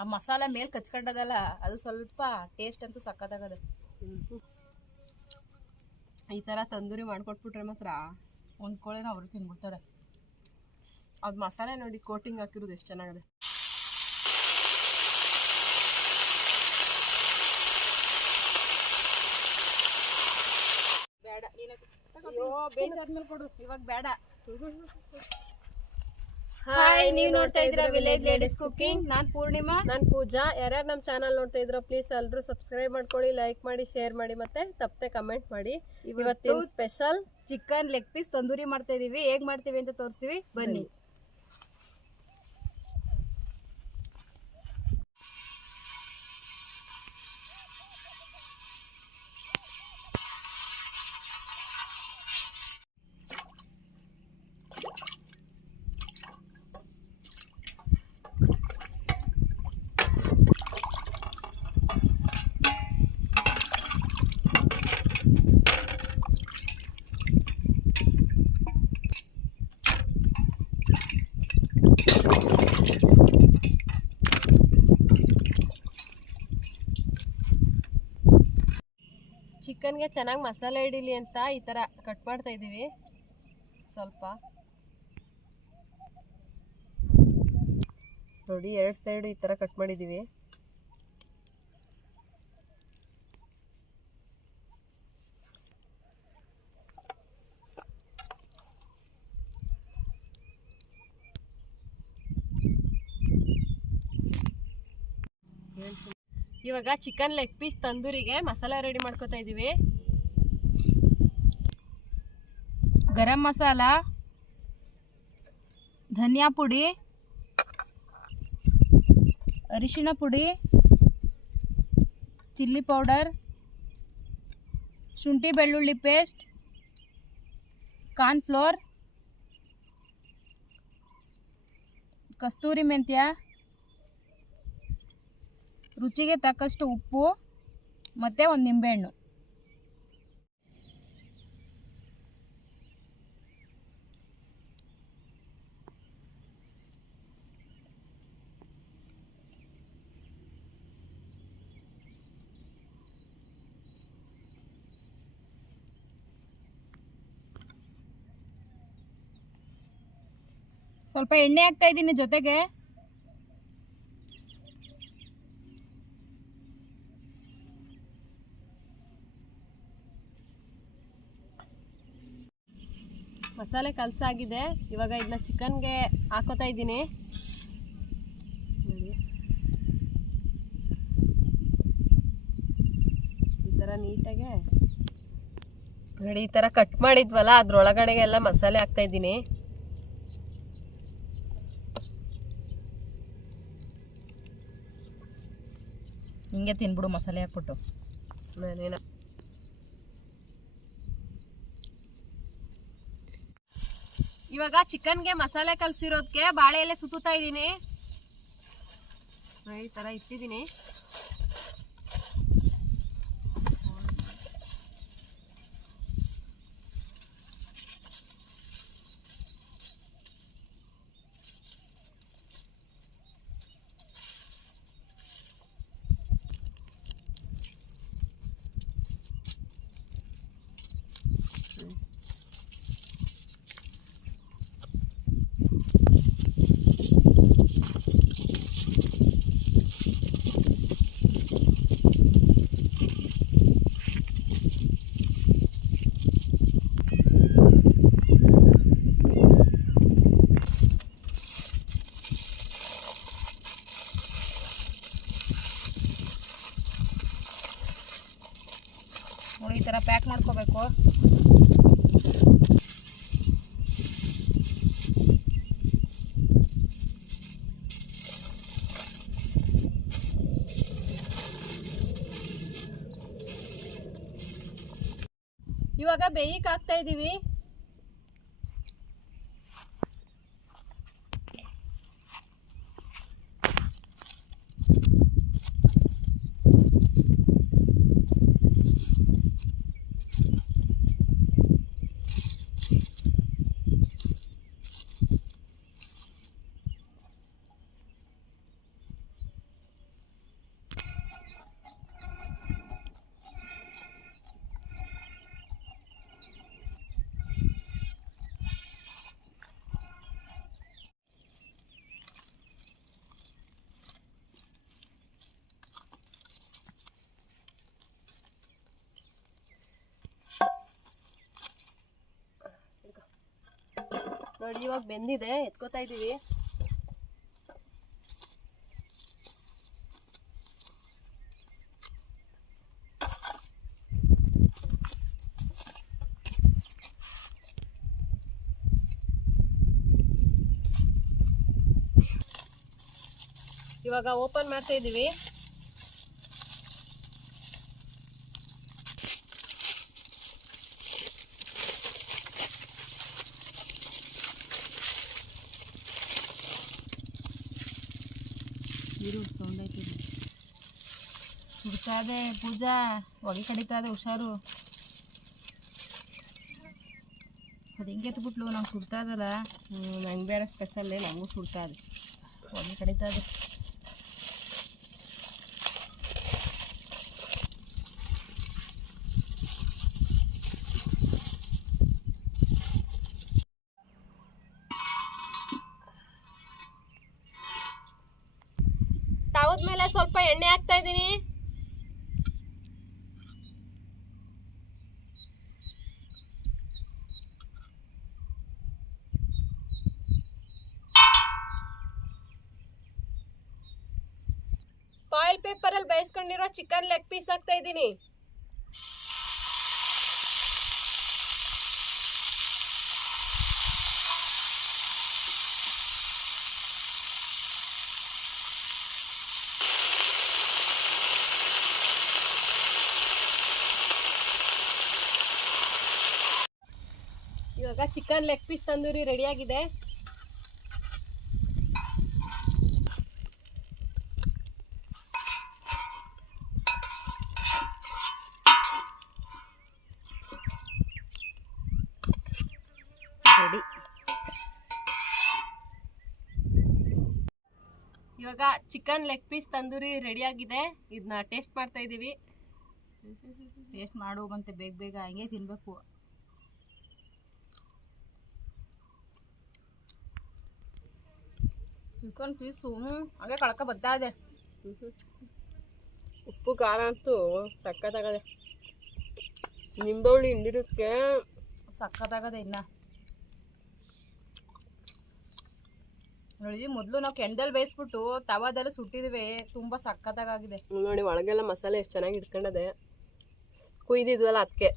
ಆ ಮಸಾಲೆ ಮೇಲೆ ಕಚ್ಕೊಂಡದಲ್ಲ ಅದು ಸ್ವಲ್ಪ ಟೇಸ್ಟ್ ಅಂತೂ ಸಕ್ಕತ್ತಾಗದ. ಈ ಥರ ತಂದೂರಿ ಮಾಡ್ಕೊಟ್ಬಿಟ್ರೆ ಮಾತ್ರ ಒಂದು ಕೋಳಿನ ಅವರು ತಿನ್ಬಿಡ್ತಾರೆ. ಅದು ಮಸಾಲೆ ನೋಡಿ ಕೋಟಿಂಗ್ ಹಾಕಿರೋದು ಎಷ್ಟು ಚೆನ್ನಾಗಿದೆ. ಬೇಡ ಬೇಯಿಸಾದ್ಮೇಲೆ ಕೊಡು, ಇವಾಗ ಬೇಡ. ಹಾಯ್, ನೀವು ನೋಡ್ತಾ ಇದ್ದೀರಾ ವಿಲೇಜ್ ಲೇಡೀಸ್ ಕುಕಿಂಗ್. ನಾನು ಪೂರ್ಣಿಮಾ. ನಾನು ಪೂಜಾ. ಯಾರ್ಯಾರು ನಮ್ಮ ಚಾನಲ್ ನೋಡ್ತಾ ಇದ್ರೋ ಪ್ಲೀಸ್ ಎಲ್ಲರೂ ಸಬ್ಸ್ಕ್ರೈಬ್ ಮಾಡ್ಕೊಳ್ಳಿ, ಲೈಕ್ ಮಾಡಿ, ಶೇರ್ ಮಾಡಿ, ಮತ್ತೆ ತಪ್ಪದೆ ಕಮೆಂಟ್ ಮಾಡಿ. ಇವತ್ತಿನ special chicken leg piece tandoori ಮಾಡ್ತಾ ಇದೀವಿ. ಹೇಗ್ ಮಾಡ್ತೀವಿ ಅಂತ ತೋರಿಸ್ತೀವಿ, ಬನ್ನಿ. ಚಿಕನ್ಗೆ ಚೆನ್ನಾಗಿ ಮಸಾಲೆ ಹಿಡೀಲಿ ಅಂತ ಈ ಥರ ಕಟ್ ಮಾಡ್ತಾ ಇದ್ದೀವಿ. ಸ್ವಲ್ಪ ನೋಡಿ, 2 ಸೈಡ್ ಈ ಥರ ಕಟ್ ಮಾಡಿದ್ದೀವಿ. ಇವಾಗ ಚಿಕನ್ ಲೆಗ್ ಪೀಸ್ ತಂದೂರಿಗೆ ಮಸಾಲೆ ರೆಡಿ ಮಾಡ್ಕೊತಾ ಇದೀವಿ. ಗರಂ ಮಸಾಲ, ಧನಿಯಾ ಪುಡಿ, ಅರಿಶಿಣ ಪುಡಿ, ಚಿಲ್ಲಿ ಪೌಡರ್, ಶುಂಠಿ ಬೆಳ್ಳುಳ್ಳಿ ಪೇಸ್ಟ್, ಕಾರ್ನ್ಫ್ಲೋರ್, ಕಸ್ತೂರಿ ಮೆಂತ್ಯ, ರುಚಿಗೆ ತಕ್ಕಷ್ಟು ಉಪ್ಪು ಮತ್ತು ಒಂದು ನಿಂಬೆಹಣ್ಣು. ಸ್ವಲ್ಪ ಎಣ್ಣೆ ಹಾಕ್ತಾ ಇದ್ದೀನಿ ಜೊತೆಗೆ. ಮಸಾಲೆ ಕಲಸಾಗಿದೆ. ಇವಾಗ ಇದನ್ನ ಚಿಕನ್ಗೆ ಹಾಕೋತಾ ಇದ್ದೀನಿ. ಈ ಥರ ನೀಟಾಗೆ ನೋಡಿ, ಈ ಥರ ಕಟ್ ಮಾಡಿದ್ವಲ್ಲ ಅದ್ರೊಳಗಡೆಗೆಲ್ಲ ಮಸಾಲೆ ಹಾಕ್ತಾ ಇದ್ದೀನಿ. ಹಿಂಗೆ ತಿನ್ಬಿಡು ಮಸಾಲೆ ಹಾಕ್ಬಿಟ್ಟು. ನಾನೇನ ಇವಾಗ ಚಿಕನ್ಗೆ ಮಸಾಲೆ ಕಲಸಿರೋದಕ್ಕೆ ಬಾಳೆ ಎಲೆ ಸುತ್ತಾ ಇದ್ದೀನಿ. ಈ ಥರ ಇಟ್ಟಿದ್ದೀನಿ. ನೋಡಿ, ಈ ಥರ ಪ್ಯಾಕ್ ಮಾಡ್ಕೋಬೇಕು. ಇವಾಗ ಬೇಯಿಕ್ ಹಾಕ್ತಾ ಇದೀವಿ. ನೋಡಿ ಇವಾಗ ಬೆಂದಿದೆ, ಎತ್ಕೋತಾ ಇದೀವಿ. ಇವಾಗ ಓಪನ್ ಮಾಡ್ತಾ ಇದೀವಿ. ಸುಡ್ತಾ ಇದೆ ಪೂಜಾ, ಹೊಗೆ ಕಡಿತಾ ಇದೆ, ಹುಷಾರು. ಅದು ಹಿಂಗೆ ಎತ್ಬಿಟ್ಲು, ನಂಗೆ ಸುಡ್ತಾ ಇದಲ್ಲ. ನಂಗೆ ಬೇರೆ ಸ್ಪೆಷಲ್ಲೇ, ನಮಗೂ ಸುಡ್ತಾ ಇದೆ, ಹೊಗೆ ಕಡಿತಾ ಇದೆ. ತವದ ಮೇಲೆ ಸ್ವಲ್ಪ ಎಣ್ಣೆ ಹಾಕ್ತಾ ಇದ್ದೀನಿ. ಫಾಯಿಲ್ ಪೇಪರ್ ಅಲ್ಲಿ ಬೇಯಿಸ್ಕೊಂಡಿರೋ ಚಿಕನ್ ಲೆಗ್ ಪೀಸ್ ಹಾಕ್ತಾ ಇದ್ದೀನಿ. ಇವಾಗ chicken leg piece tandoori ready ಆಗಿದೆ. ರೆಡಿ. ಇವಾಗ chicken leg piece tandoori ready ಆಗಿದೆ. ಇದನ್ನ ಟೇಸ್ಟ್ ಮಾಡ್ತಾ ಇದೀವಿ. ಟೇಸ್ಟ್ ಮಾಡು ಮತ್ತೆ ಬೇಗ ಬೇಗ, ಹಂಗೆ ತಿನ್ಬೇಕು. ಚಿಕನ್ ಪೀಸು ಹಾಗೆ ಕಳ್ಕ ಬರ್ತಾ ಇದೆ. ಉಪ್ಪು ಖಾರ ಅಂತೂ ಸಕ್ಕತ್ತಾಗದೆ. ನಿಂಬೆಹುಳಿ ಹಿಂಡಿರೋದಕ್ಕೆ ಸಕ್ಕತ್ತಾಗದೆ. ಇನ್ನ ನೋಡಿ, ಮೊದಲು ನಾವು ಕೆಂಡಲ್ಲಿ ಬೇಯಿಸ್ಬಿಟ್ಟು ತವಾದಲ್ಲಿ ಸುಟ್ಟಿದ್ವಿ, ತುಂಬ ಸಕ್ಕತ್ತಾಗಿದೆ. ನೋಡಿ ಒಳಗೆಲ್ಲ ಮಸಾಲೆ ಎಷ್ಟು ಚೆನ್ನಾಗಿ ಇಟ್ಕೊಂಡದೆ, ಕುಯ್ದಿದ್ವಲ್ಲ ಅದಕ್ಕೆ.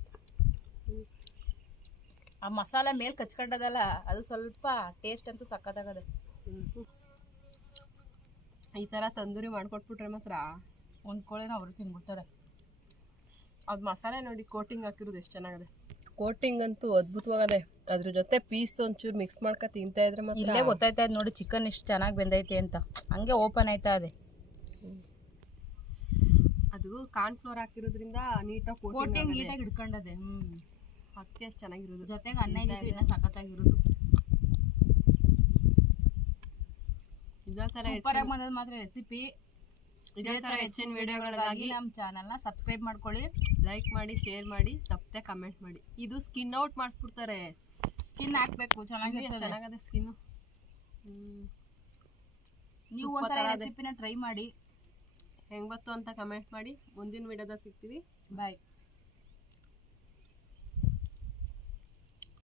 ಆ ಮಸಾಲೆ ಮೇಲೆ ಕಚ್ಕೊಂಡದಲ್ಲ, ಅದು ಸ್ವಲ್ಪ ಟೇಸ್ಟ್ ಅಂತೂ ಸಕ್ಕತ್ತಾಗದೆ. ಈ ಥರ ತಂದೂರಿ ಮಾಡಿಕೊಟ್ಬಿಟ್ರೆ ಮಾತ್ರ ಹೊಂದ್ಕೊಳ್ಳೇನೋ ಅವರು ತಿನ್ಬಿಡ್ತಾರೆ. ಅದು ಮಸಾಲೆ ನೋಡಿ ಕೋಟಿಂಗ್ ಹಾಕಿರೋದು ಎಷ್ಟು ಚೆನ್ನಾಗದೆ. ಕೋಟಿಂಗ್ ಅಂತೂ ಅದ್ಭುತವಾಗದೆ. ಅದ್ರ ಜೊತೆ ಪೀಸ್ ಒಂಚೂರು ಮಿಕ್ಸ್ ಮಾಡ್ಕೊ ತಿಂತಾ ಇದ್ರೆ ಮಾತ್ರ ಇಲ್ಲೇ ಗೊತ್ತಾಯ್ತಾ ಇದೆ ನೋಡಿ ಚಿಕನ್ ಎಷ್ಟು ಚೆನ್ನಾಗಿ ಬೆಂದೈತೆ ಅಂತ. ಹಂಗೆ ಓಪನ್ ಆಯ್ತಾ ಇದೆ. ಅದು ಕಾರ್ನ್ ಫ್ಲೋರ್ ಹಾಕಿರೋದ್ರಿಂದ ನೀಟಾಗಿ ಕೋಟಿಂಗ್ ನೀಟಾಗಿ ಹಿಡ್ಕೊಂಡದೆ. ಅದಕ್ಕೆ ಅಷ್ಟು ಚೆನ್ನಾಗಿರೋದು. ಜೊತೆಗೆ ಅನ್ನ ಇದ್ದಿದ್ದು ಇನ್ನೂ ಸಖತ್ತಾಗಿರೋದು. ಇದೇ ಥರ ಸೂಪರಾಗಿ ಬಂದದ್ದು ಮಾತ್ರ ರೆಸಿಪಿ. ಇದೇ ಥರ ಹೆಚ್ಚಿನ ವಿಡಿಯೋಗಳಿಗಾಗಿ ನಮ್ಮ ಚಾನಲ್ನ ಸಬ್ಸ್ಕ್ರೈಬ್ ಮಾಡ್ಕೊಳ್ಳಿ, ಲೈಕ್ ಮಾಡಿ, ಶೇರ್ ಮಾಡಿ, ತಪ್ಪದೆ ಕಮೆಂಟ್ ಮಾಡಿ. ಇದು ಸ್ಕಿನ್ ಔಟ್ ಮಾಡಿಸ್ಬಿಡ್ತಾರೆ. ಸ್ಕಿನ್ ಹಾಕ್ಬೇಕು, ಚೆನ್ನಾಗದೆ ಸ್ಕಿನ್ನು. ನೀವು ಒಂದ್ಸಲ ರೆಸಿಪಿನ ಟ್ರೈ ಮಾಡಿ, ಹೆಂಗ್ ಬತ್ತು ಅಂತ ಕಮೆಂಟ್ ಮಾಡಿ. ಮುಂದಿನ ವಿಡಿಯೋದಾಗ ಸಿಗ್ತೀವಿ. ಬಾಯ್.